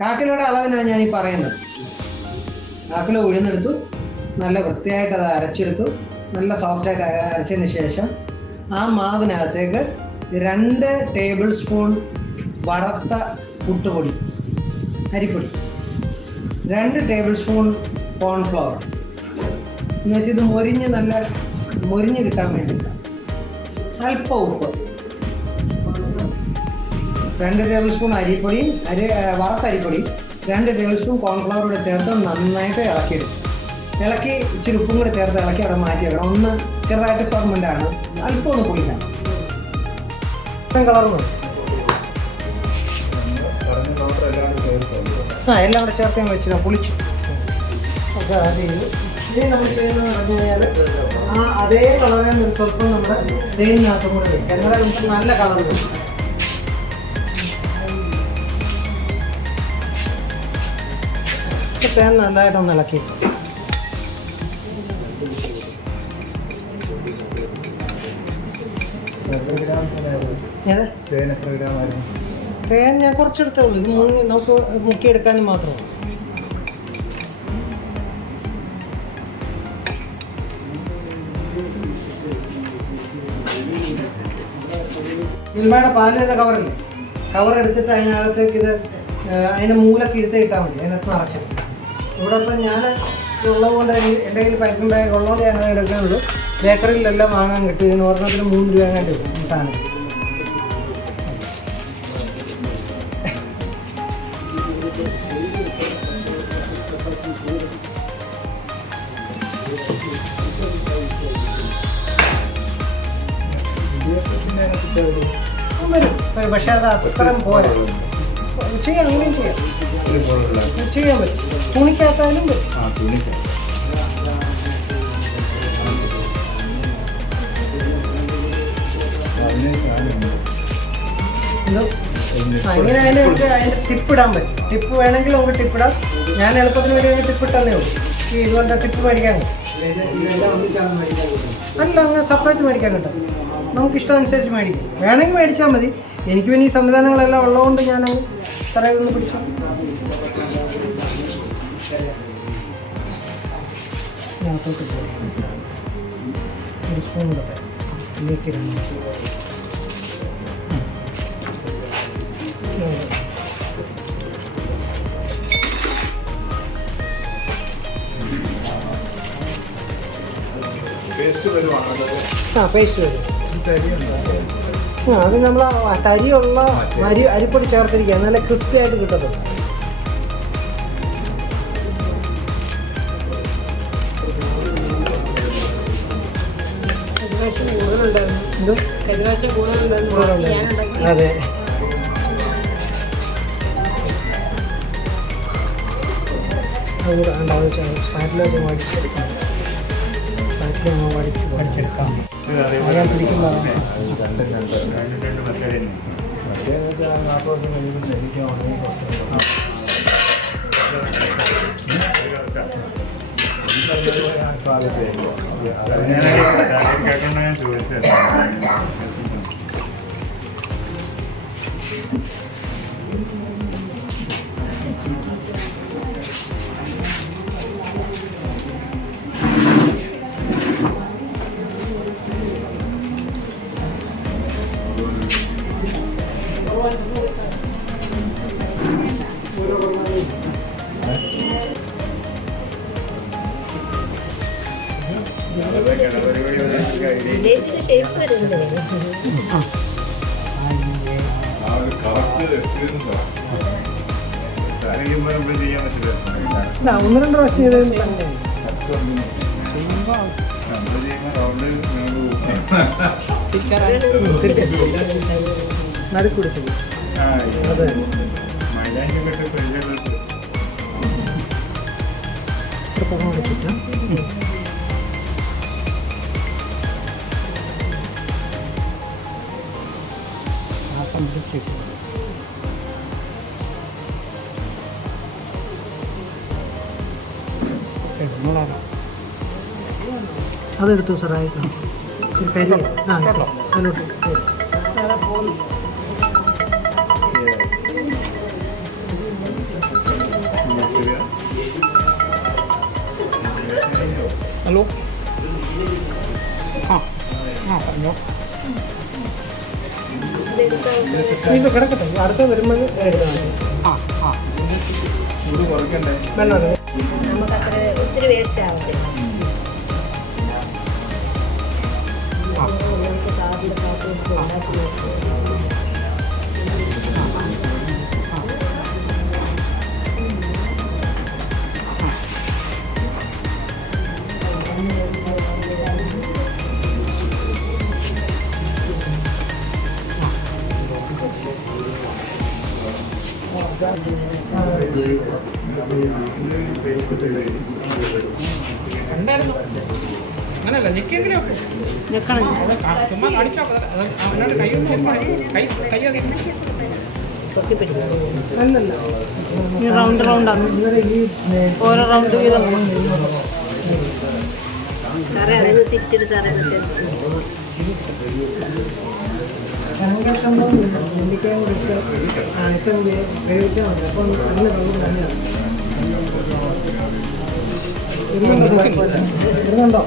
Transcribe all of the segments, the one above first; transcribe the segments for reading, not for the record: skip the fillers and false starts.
കാക്കിലയുടെ അളവിനാണ് ഞാൻ ഈ പറയുന്നത്. കാക്കില ഉഴുന്നെടുത്തു, നല്ല വൃത്തിയായിട്ട് അത് അരച്ചെടുത്തു, നല്ല സോഫ്റ്റായിട്ട് അരച്ചതിന് ശേഷം ആ മാവിനകത്തേക്ക് 2 ടേബിൾ സ്പൂൺ വറുത്ത പുട്ടുപൊടി, അരിപ്പൊടി, 2 ടേബിൾ സ്പൂൺ കോൺഫ്ലവർ എന്ന് വെച്ചാൽ ഇത് മൊരിഞ്ഞ് കിട്ടാൻ വേണ്ടിയിട്ട്, അല്പം ഉപ്പ്, 2 ടേബിൾ സ്പൂൺ അരിപ്പൊടിയും വറുത്തരിപ്പൊടിയും 2 ടേബിൾ സ്പൂൺ കോൺഫ്ലവർ കൂടെ ചേർത്ത് നന്നായിട്ട് ഇളക്കിയെടുക്കും. ഇളക്കി ഇച്ചിരി ഉപ്പും കൂടെ ചേർത്ത് ഇളക്കി അവിടെ മാറ്റി വെക്കണം. ഒന്ന് ചെറുതായിട്ട് ഫെർമെൻ്റ് ആണ്, അല്പം ഒന്ന് കുളിക്കണം. കളർ എല്ലാം കൂടെ ചേർത്ത് ഞാൻ വെച്ചില്ല, പുളിച്ചു. ഓക്കെ, അത് ചെയ്തു. ഇനി നമ്മൾ ചെയ്യുന്നത് പറഞ്ഞു കഴിഞ്ഞാൽ അതേ കളറെ സ്വല്പം നമ്മുടെ തേനിനകത്തും കൂടെ വയ്ക്കുക, എന്നാലും നമുക്ക് നല്ല കളർ കിട്ടും. തേൻ നല്ലതായിട്ടൊന്ന് ഇളക്കി. തേൻ ഞാൻ കുറച്ചെടുത്തേ ഉള്ളൂ. ഇത് നമുക്ക് മുക്കിയെടുക്കാനും മാത്രമാണ്. മിൽമയുടെ പാല് ചെയ്ത കവറല്ലേ, കവർ എടുത്തിട്ട് അതിനകത്തേക്ക് ഇത് അതിൻ്റെ മൂലൊക്കെ ഇട്ടാൽ മതി, അതിനകത്ത് നിറച്ചിട്ട്. ഇവിടെ ഇപ്പം ഞാൻ ഉള്ളത് കൊണ്ട് എൻ്റെ കയ്യിൽ പാക്കിംഗ് ബാഗ് ഉള്ളതുകൊണ്ട് ഞാനത് എടുക്കാനുള്ളൂ. ബേക്കറിയിലെല്ലാം വാങ്ങാൻ കിട്ടും. ഇതിന് ഒരെണ്ണത്തിന് 3 രൂപ എങ്ങാണ്ട് കിട്ടും ഈ സാധനം. വരും, പക്ഷേ അത് അത്രയും പോരാ. ചെയ്യാം, അങ്ങനെയും ചെയ്യാൻ പറ്റും. തുണിക്കകത്തായാലും പറ്റും. ഇങ്ങനെ അതിന് അതിൻ്റെ ടിപ്പ് ഇടാൻ പറ്റും. ടിപ്പ് വേണമെങ്കിൽ നമുക്ക് ടിപ്പിടാം. ഞാൻ എളുപ്പത്തിന് വേണ്ടി ടിപ്പ് ഇട്ടതേ ഉള്ളൂ. ഈ ഇതുപോലത്തെ ടിപ്പ് മേടിക്കാൻ അല്ല, അങ്ങനെ സെപ്പറേറ്റ് മേടിക്കാൻ കിട്ടും. നമുക്ക് ഇഷ്ടമനുസരിച്ച് മേടിക്കാം. വേണമെങ്കിൽ മേടിച്ചാൽ മതി. എനിക്ക് പിന്നെ ഈ സംവിധാനങ്ങളെല്ലാം ഉള്ളതുകൊണ്ട് ഞാൻ ഇത്രയൊന്ന് പിടിച്ചു. ഇതിനകത്തോട്ട് ഒരു സ്പൂൺ കൂടെ ഇതിലേക്ക് പേസ്റ്റ് വരും. അത് നമ്മൾ തരിയുള്ള അരിപ്പൊടി ചേർത്തിരിക്കുക, നല്ല ക്രിസ്പി ആയിട്ട് കിട്ടത്തുള്ളൂ. അതെ, പഠിച്ചെടുക്കാം. ഞാൻ പിടിക്കുമ്പോൾ ഒന്ന് രണ്ട് പ്രാവശ്യം നടുക്കുടിച്ചത്. അതെ, അതെടുത്തു സാറായി കരി. അതിലോട്ട് ഹലോ. ആ ആ പറഞ്ഞോ. ഇത് കിടക്കട്ടെ, അടുത്ത വരുമ്പോൾ എടുത്താൽ ആ ആ വേണ്ട. നമുക്കത്ര ഒത്തിരി വേസ്റ്റ് ആവത്തില്ല. നമുക്ക് കാപ്പിയുടെ കാപ്പി ഉണ്ടാക്കി ഉണ്ടായിരുന്നു. അങ്ങനല്ല ഞെക്കിയെങ്കിലും ചുമ്മാ കാണിച്ചോ. അവനോട് കൈയൊന്നും കൈ അറിയില്ല. അല്ലല്ല, റൗണ്ട് റൗണ്ടാണ് ഓരോ റൗണ്ട് വീതം. സാറേ അതൊന്ന് തിരിച്ചിട്ട് സാറേ നെല്ലിക്കയും കൂടി ഇട്ട് വേവിച്ചാൽ മതി. അപ്പം നല്ല വെള്ളം തന്നെയാണ്. ഇരുന്നുണ്ടോ?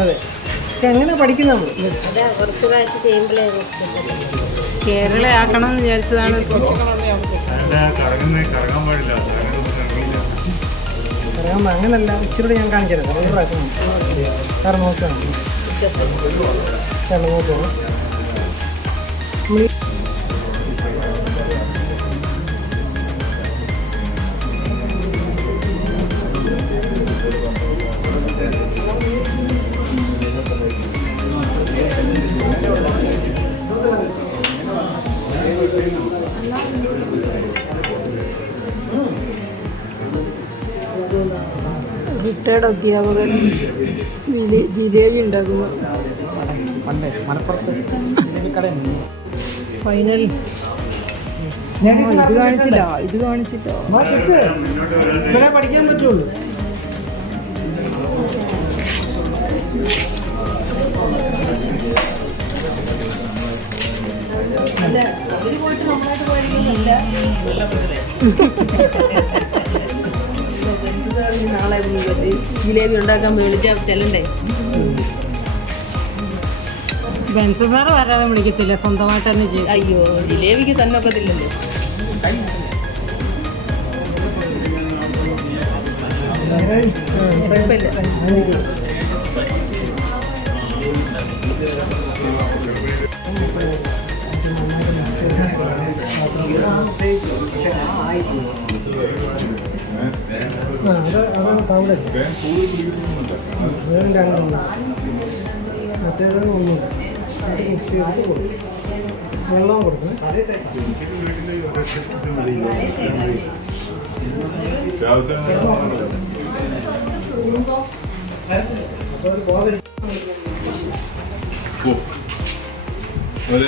അതെ, എങ്ങനെ പഠിക്കുന്ന നമ്മൾ അതാ കുറച്ച് പ്രാവശ്യം ചെയ്യുമ്പോഴേ കേരളയാക്കണം എന്ന് വിചാരിച്ചതാണ്. പറയാൻ അങ്ങനല്ല, ഇച്ചിരി ഞാൻ കാണിച്ചു തരാം. ഒരു പ്രാവശ്യം കാരണം നോക്കുകയാണ്. നോക്കുകയാണ് റിട്ടയർഡ് അധ്യാപകൻ ജിലേബി ഉണ്ടാക്കുന്നു. ഫൈനൽ ഇത് കാണിച്ചില്ല. ഇവരെ പഠിക്കാൻ പറ്റുള്ളൂ. അല്ല അവര് പോയിട്ട് നമ്മളായിട്ട് പോയിരിക്കുന്നില്ല. നാളെ ജിലേബി ഉണ്ടാക്കാൻ വിളിച്ചാൽ ചെല്ലണ്ടേ? ബെൻസ് സാറ് വരാതെ വിളിക്കത്തില്ല, സ്വന്തമായിട്ട് തന്നെ ചെയ്യും. അയ്യോ, ജിലേബിക്ക് തന്നെ ഒക്കത്തില്ലല്ലോ. കുഴപ്പമില്ല. അതാണ് തവിട്. മറ്റേത് ഒന്നുമില്ല. മിക്സ് ചെയ്തിട്ട് കൊടുക്കും, വെള്ളം കൊടുക്കും. അപ്പോൾ